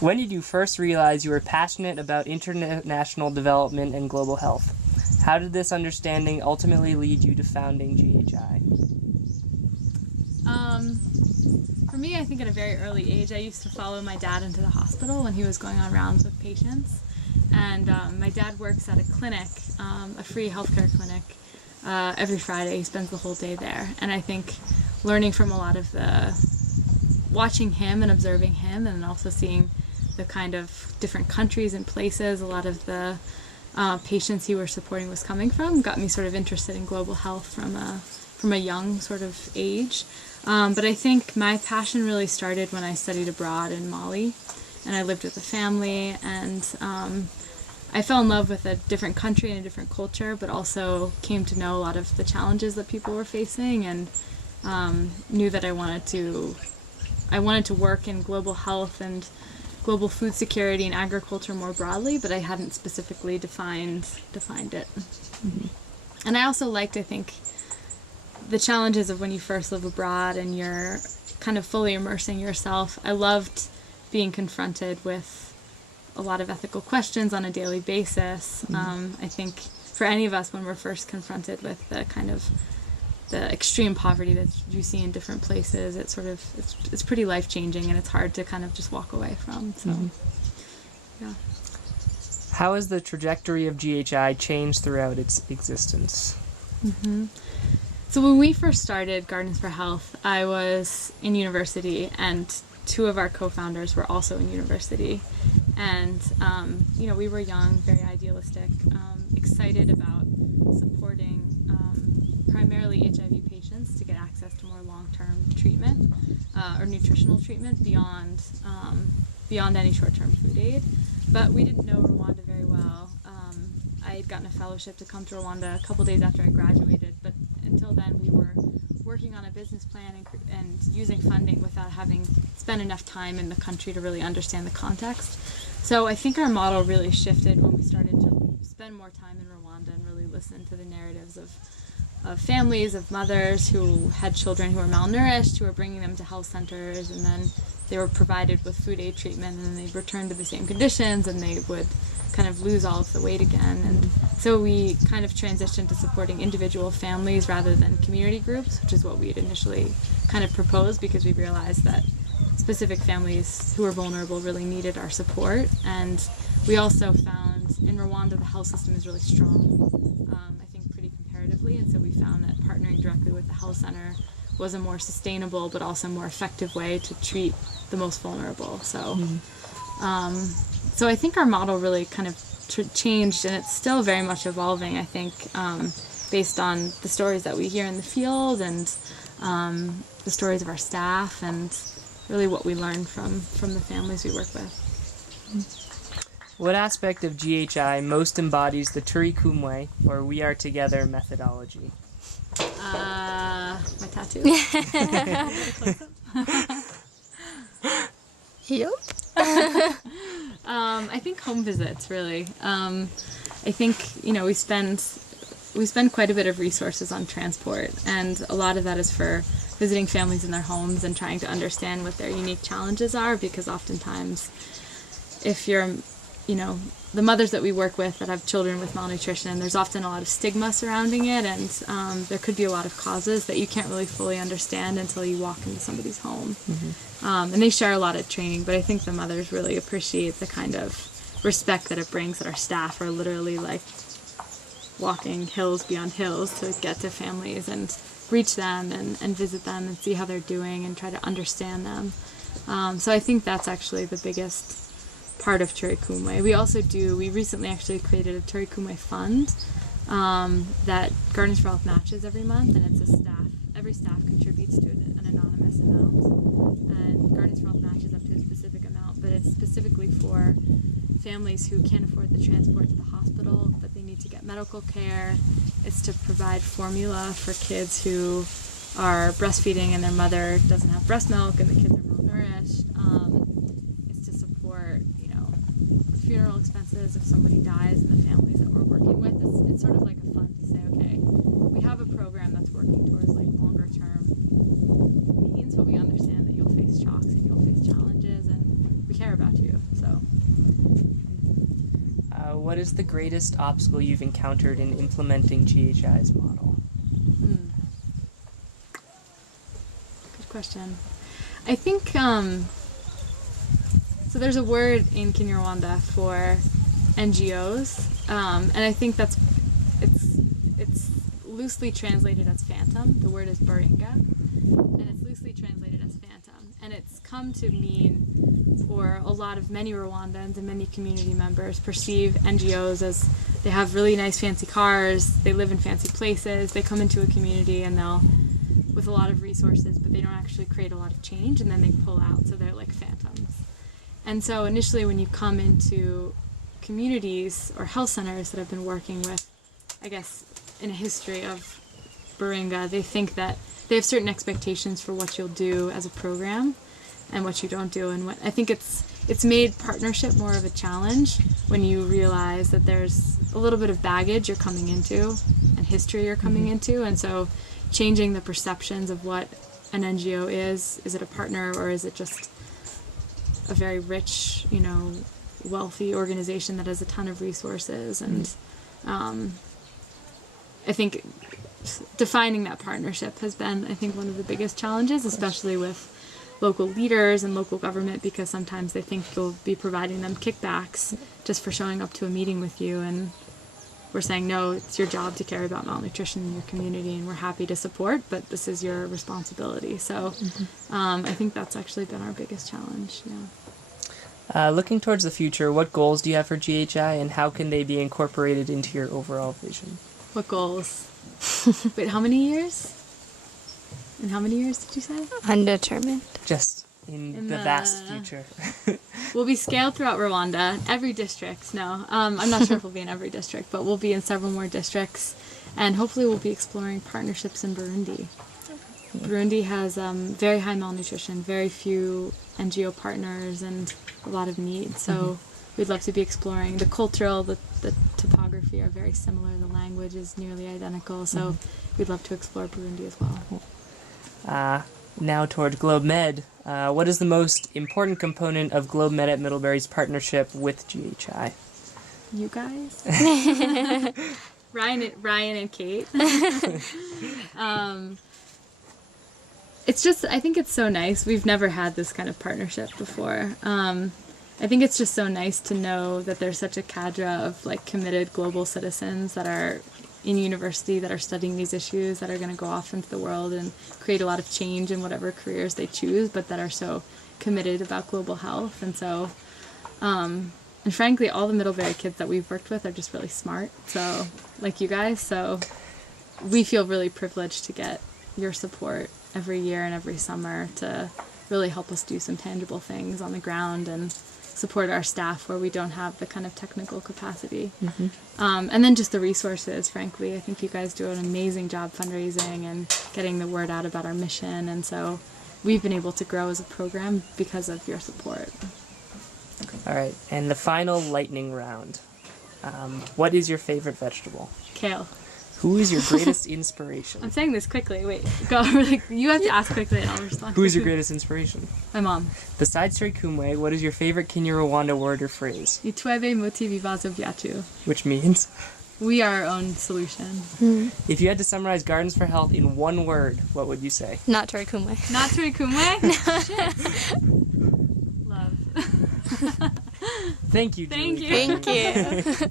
When did you first realize you were passionate about international development and global health? How did this understanding ultimately lead you to founding GHI? For me, I think at a very early age, I used to follow my dad into the hospital when he was going on rounds with patients. And my dad works at a clinic, a free healthcare clinic, every Friday. He spends the whole day there. And I think learning from a lot of watching him and observing him, and also seeing the kind of different countries and places a lot of the patients he was supporting was coming from, got me sort of interested in global health from a young sort of age. But I think my passion really started when I studied abroad in Mali, and I lived with a family, and I fell in love with a different country and a different culture, but also came to know a lot of the challenges that people were facing, and knew that I wanted to work in global health and global food security and agriculture more broadly, but I hadn't specifically defined it. Mm-hmm. And I also liked, I think, the challenges of when you first live abroad and you're kind of fully immersing yourself. I loved being confronted with a lot of ethical questions on a daily basis. Mm-hmm. I think for any of us, when we're first confronted with the kind of the extreme poverty that you see in different places, it's pretty life-changing, and it's hard to kind of just walk away from. So, yeah. How has the trajectory of GHI changed throughout its existence? Mm-hmm. So when we first started Gardens for Health, I was in university, and two of our co-founders were also in university. And, we were young, very idealistic, excited about supporting primarily HIV patients to get access to more long-term treatment or nutritional treatment beyond any short-term food aid. But we didn't know Rwanda very well. I had gotten a fellowship to come to Rwanda a couple days after I graduated, but until then we were working on a business plan and using funding without having spent enough time in the country to really understand the context. So I think our model really shifted when we started to spend more time in Rwanda and really listen to the narratives of families, of mothers who had children who were malnourished, who were bringing them to health centers, and then they were provided with food aid treatment, and then they returned to the same conditions, and they would kind of lose all of the weight again. And so we kind of transitioned to supporting individual families rather than community groups, which is what we had initially kind of proposed, because we realized that specific families who were vulnerable really needed our support. And we also found in Rwanda the health system is really strong, I think pretty comparatively, and so we found that partnering directly with the health center was a more sustainable but also more effective way to treat the most vulnerable. So, so I think our model really kind of changed, and it's still very much evolving, I think, based on the stories that we hear in the field and the stories of our staff and really what we learn from the families we work with. What aspect of GHI most embodies the Turi Kumwe, or We Are Together methodology? My tattoo. Yep. I think home visits, really. I think, we spend quite a bit of resources on transport, and a lot of that is for visiting families in their homes and trying to understand what their unique challenges are, because oftentimes if you're, the mothers that we work with that have children with malnutrition, there's often a lot of stigma surrounding it, and there could be a lot of causes that you can't really fully understand until you walk into somebody's home. Mm-hmm. And they share a lot of training, but I think the mothers really appreciate the kind of respect that it brings, that our staff are literally like walking hills beyond hills to get to families and reach them and visit them and see how they're doing and try to understand them. So I think that's actually the biggest part of Turi Kumwe. We recently actually created a Turi Kumwe fund that Gardens for Health matches every month, and every staff contributes to an anonymous amount, and Gardens for Health matches up to a specific amount, but it's specifically for families who can't afford the transport to the hospital, but they need to get medical care. It's to provide formula for kids who are breastfeeding and their mother doesn't have breast milk and the kids are malnourished. It's to support, funeral expenses if somebody dies in the families that we're working with. It's sort of like a fund to say, okay, we have a program that's working towards like longer term means, but we understand that you'll face shocks and you'll face challenges, and we care about you. So. What is the greatest obstacle you've encountered in implementing GHI's model? Good question. I think, so there's a word in Kinyarwanda for NGOs, and I think it's loosely translated as phantom. The word is baringa, and it's loosely translated as phantom. And it's come to mean, or many Rwandans and many community members perceive NGOs as they have really nice fancy cars, they live in fancy places, they come into a community and they'll, with a lot of resources, but they don't actually create a lot of change, and then they pull out, so they're like phantoms. And so initially when you come into communities or health centers that have been working with, I guess, in a history of Baringa, they think that they have certain expectations for what you'll do as a program and what you don't do. And I think it's made partnership more of a challenge when you realize that there's a little bit of baggage you're coming into and history you're coming into. And so changing the perceptions of what an NGO is it a partner, or is it just a very rich, wealthy organization that has a ton of resources? And I think defining that partnership has been, I think, one of the biggest challenges, especially with local leaders and local government, because sometimes they think you'll be providing them kickbacks just for showing up to a meeting with you, and we're saying, no, it's your job to care about malnutrition in your community, and we're happy to support, but this is your responsibility. So I think that's actually been our biggest challenge. Looking towards the future, what goals do you have for GHI, and how can they be incorporated into your overall vision? What goals? Wait, how many years? In how many years did you say? Undetermined. Just in the vast future. We'll be scaled throughout Rwanda, every district. No, I'm not sure if we'll be in every district, but we'll be in several more districts, and hopefully we'll be exploring partnerships in Burundi. Burundi has very high malnutrition, very few NGO partners, and a lot of need. So we'd love to be exploring. The cultural, the topography are very similar. The language is nearly identical. So we'd love to explore Burundi as well. Now toward GlobeMed. What is the most important component of GlobeMed at Middlebury's partnership with GHI? You guys? Ryan and Kate. It's just, I think it's so nice. We've never had this kind of partnership before. I think it's just so nice to know that there's such a cadre of committed global citizens that are in university, that are studying these issues, that are going to go off into the world and create a lot of change in whatever careers they choose, but that are so committed about global health. And so, and frankly, all the Middlebury kids that we've worked with are just really smart. So, like you guys, so we feel really privileged to get your support every year and every summer to really help us do some tangible things on the ground and support our staff where we don't have the kind of technical capacity. And then just the resources, frankly. I think you guys do an amazing job fundraising and getting the word out about our mission, and so we've been able to grow as a program because of your support. All right, and the final lightning round. What is your favorite vegetable? Kale. Who is your greatest inspiration? I'm saying this quickly. Wait, go. You have to ask quickly and I'll respond. Who is your greatest inspiration? My mom. Besides Kumwe, what is your favorite Kinyarwanda word or phrase? Itwebe muti vivazo byatu. Which means? We are our own solution. If you had to summarize Gardens for Health in one word, what would you say? Not Kumwe. Not Kumwe? No. Love. Thank you, Julie. Thank you. Thank you.